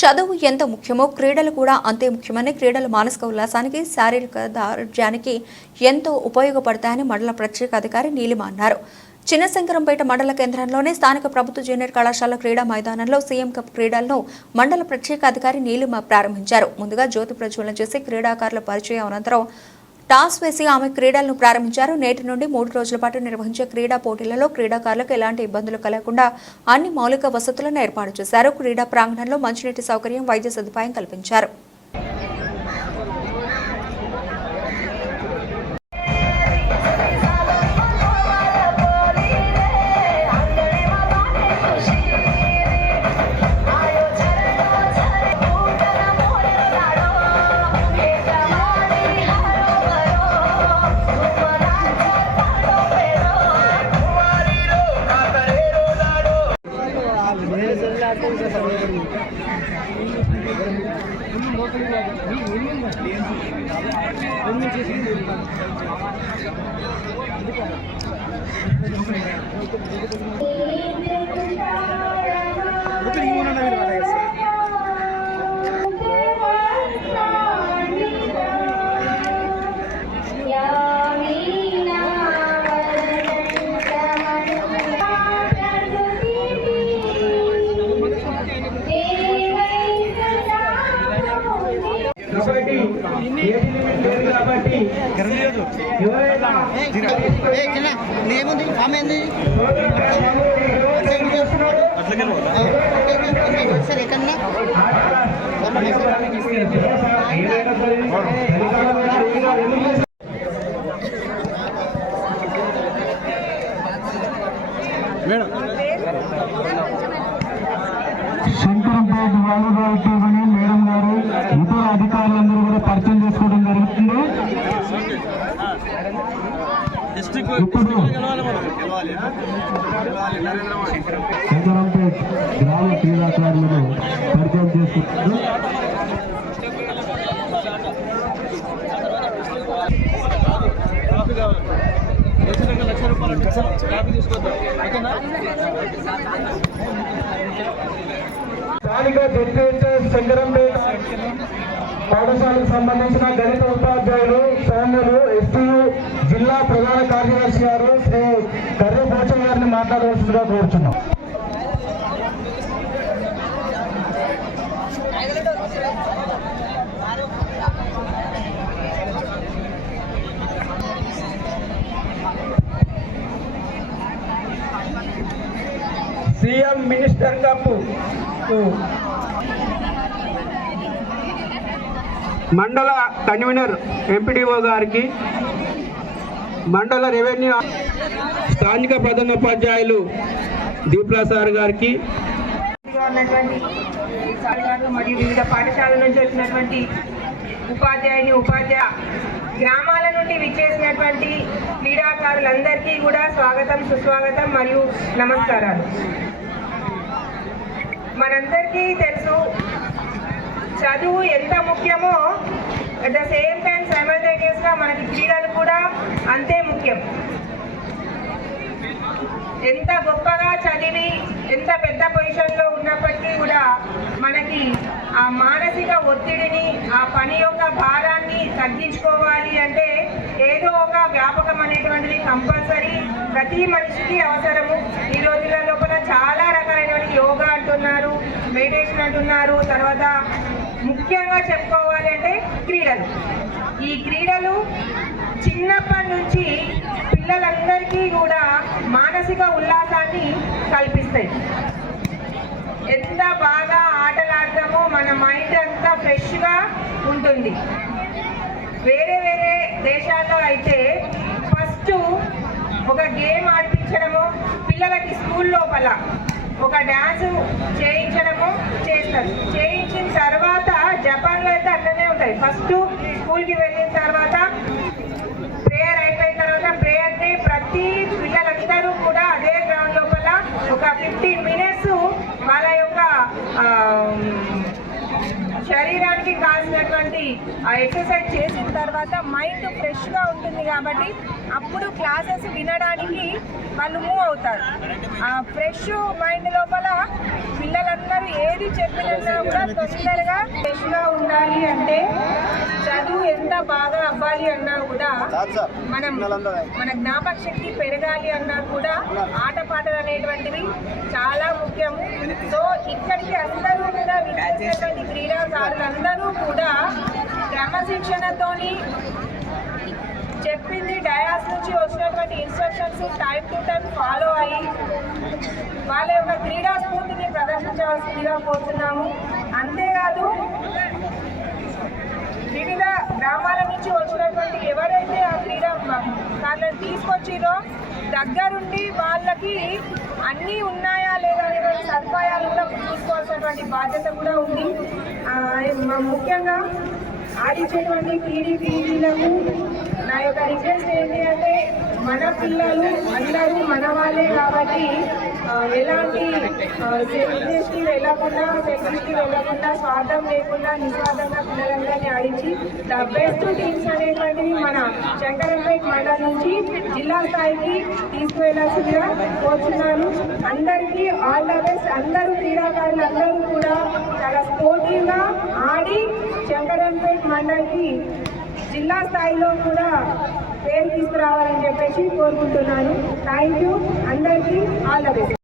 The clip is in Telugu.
చదువు ఎంత ముఖ్యమో క్రీడలు కూడా అంతే ముఖ్యమని, క్రీడలు మానసిక ఉల్లాసానికి, శారీరక దారుఢ్యానికి ఎంతో ఉపయోగపడతాయని మండల ప్రత్యేక అధికారి నీలిమ అన్నారు. చిన్నశంకరంపేట మండల కేంద్రంలోని స్థానిక ప్రభుత్వ జూనియర్ కళాశాల క్రీడా మైదానంలో సీఎం కప్ క్రీడలను మండల ప్రత్యేక అధికారి నీలిమ ప్రారంభించారు. ముందుగా జ్యోతి ప్రజ్వలన చేసి క్రీడాకారుల పరిచయం అనంతరం టాస్ వేసి ఆమె క్రీడలను ప్రారంభించారు. నేటి నుండి 3 రోజుల పాటు నిర్వహించే క్రీడా పోటీలలో క్రీడాకారులకు ఎలాంటి ఇబ్బందులు కలగకుండా అన్ని మౌలిక వసతులను ఏర్పాటు చేశారు. క్రీడా ప్రాంగణంలో మంచినీటి సౌకర్యం, వైద్య సదుపాయం కల్పించారు. శంకరంపేట వాలీబాల్ టీం అని మేడం గారు ఇతర అధికారులందరూ కూడా పరిచయం చేసుకోవడం జరుగుతుంది. ఇప్పుడు శంకరంపేట గ్రామ క్రీడాకారులను పరిచయం చేసుకుంటున్నారు. స్థానిక డిస్ట్రిక్ట్ శంకరంపేట పాఠశాలకు సంబంధించిన గణిత ఉపాధ్యాయులు, సోములు, ఎస్టీయు జిల్లా ప్రధాన కార్యదర్శి గారు శ్రీ కర్రీ పోచం గారిని మాట్లాడవలసిందిగా కోరుచున్నాం. సీఎం మినిస్టర్ కప్ మండల కన్వీనర్ ఎంపీడీఓ గారికి, మండల రెవెన్యూ స్థానిక ప్రధానోపాధ్యాయులు దీప్లా సార్ గారికి, మరియు వివిధ పాఠశాలల నుంచి వచ్చినటువంటి ఉపాధ్యాయ గ్రామాల నుండి విచ్చేసినటువంటి క్రీడాకారులందరికీ కూడా స్వాగతం, సుస్వాగతం మరియు నమస్కారాలు. మనందరికీ తెలుసు చదువు ఎంత ముఖ్యమో, అట్ ద సేమ్ టైం సైమల్టేనియస్గా మనకి క్రీడలు కూడా అంతే ముఖ్యం. ఎంత గొప్పగా చదివి ఎంత పెద్ద పొజిషన్లో ఉన్నప్పటికీ కూడా మనకి ఆ మానసిక ఒత్తిడిని, ఆ పని యొక్క భారాన్ని తగ్గించుకోవాలి అంటే ఏదో ఒక వ్యాపకం అనేటువంటిది కంపల్సరీ ప్రతి మనిషికి అవసరము. ఈ రోజుల లోపల చాలా రకాలైనటువంటి యోగా అంటున్నారు, మెడిటేషన్ అంటున్నారు. తర్వాత ముఖ్యంగా చెప్పుకోవాలి అంటే క్రీడలు. ఈ క్రీడలు చిన్నప్పటి నుంచి పిల్లలందరికీ కూడా మానసిక ఉల్లాసాన్ని కల్పిస్తాయి. ఎంత బాగా ఆటలాడతామో మన మైండ్ అంతా ఫ్రెష్గా ఉంటుంది. వేరే వేరే దేశాల్లో అయితే ఫస్ట్ ఒక గేమ్ ఆడిపించడము, పిల్లలకి స్కూల్ లోపల ఒక డ్యాన్స్ చేయించడము చేస్తారు. చేయించిన తర్వాత జపాన్లో అయితే అట్లనే ఉంటాయి. ఫస్ట్ స్కూల్కి వెళ్ళిన తర్వాత ప్రేయర్ అయిపోయిన తర్వాత ప్రేయర్ని ప్రతి పిల్లలందరూ కూడా అదే గ్రౌండ్ లోపల ఒక 15 మినిట్స్ వాళ్ళ యొక్క శరీరానికి కావాల్సినటువంటి ఎక్సర్సైజ్ చేసిన తర్వాత మైండ్ ఫ్రెష్గా ఉంటుంది కాబట్టి అప్పుడు క్లాసెస్ వినడానికి వాళ్ళు మూవ్ అవుతారు. ఆ ఫ్రెష్ మైండ్ లోపల పిల్లలందరూ అందరూ ఏది చెప్పినా కూడా తొందరగా ఫ్రెష్గా ఉండాలి అంటే చదువు ఎంత బాగా అవ్వాలి అన్నా కూడా మన జ్ఞాపక శక్తి పెరగాలి అన్నా కూడా ఆటపాటలు అనేటువంటివి చాలా ముఖ్యం. సో ఇక్కడికి అందరూ కూడా విచ్చేసినటువంటి క్రీడాకారులందరూ కూడా క్రమశిక్షణతోని చెప్పింది డయాస్ నుంచి వచ్చినటువంటి instructions time to time follow అయ్యి వాళ్ళ యొక్క క్రీడా స్ఫూర్తిని ప్రదర్శించవలసిందిగా కోరుతున్నాము. అంతేకాదు వివిధ గ్రామాల నుంచి వచ్చినటువంటి ఎవరైతే ఆ క్రీడాకారులను తీసుకొచ్చిరో దగ్గరుండి వాళ్ళకి అన్నీ ఉన్నాయా లేదా అనేటువంటి సదుపాయాలు కూడా చూసుకోవాల్సినటువంటి బాధ్యత కూడా ఉంది. ముఖ్యంగా ఆడించేటువంటి పీడీలకు నా యొక్క రిక్వెస్ట్ ఏంటి అంటే మన పిల్లలు అందరూ మన వాళ్ళే కాబట్టి ఎలాంటి సెల్ఫిష్కి వెళ్ళకుండా స్వార్థం లేకుండా నిస్వార్థంగా పిల్లలందరినీ ఆడించి ద బెస్ట్ టీమ్స్ అనేటువంటివి మన శంకరంపేట మండలం నుంచి జిల్లా స్థాయికి తీసుకువెళ్లాల్సిందిగా కోరుతున్నాను. అందరికీ ఆల్ ద బెస్ట్. అందరూ క్రీడాకారులు అందరూ కూడా చాలా స్పోర్టివ్గా ఆడి శంకరంపేట మండలికి జిల్లా స్థాయిలో కూడా పేరు తీసుకురావాలని చెప్పేసి కోరుకుంటున్నాను. Thank you. అందరికీ ఆల్ ద బెస్ట్.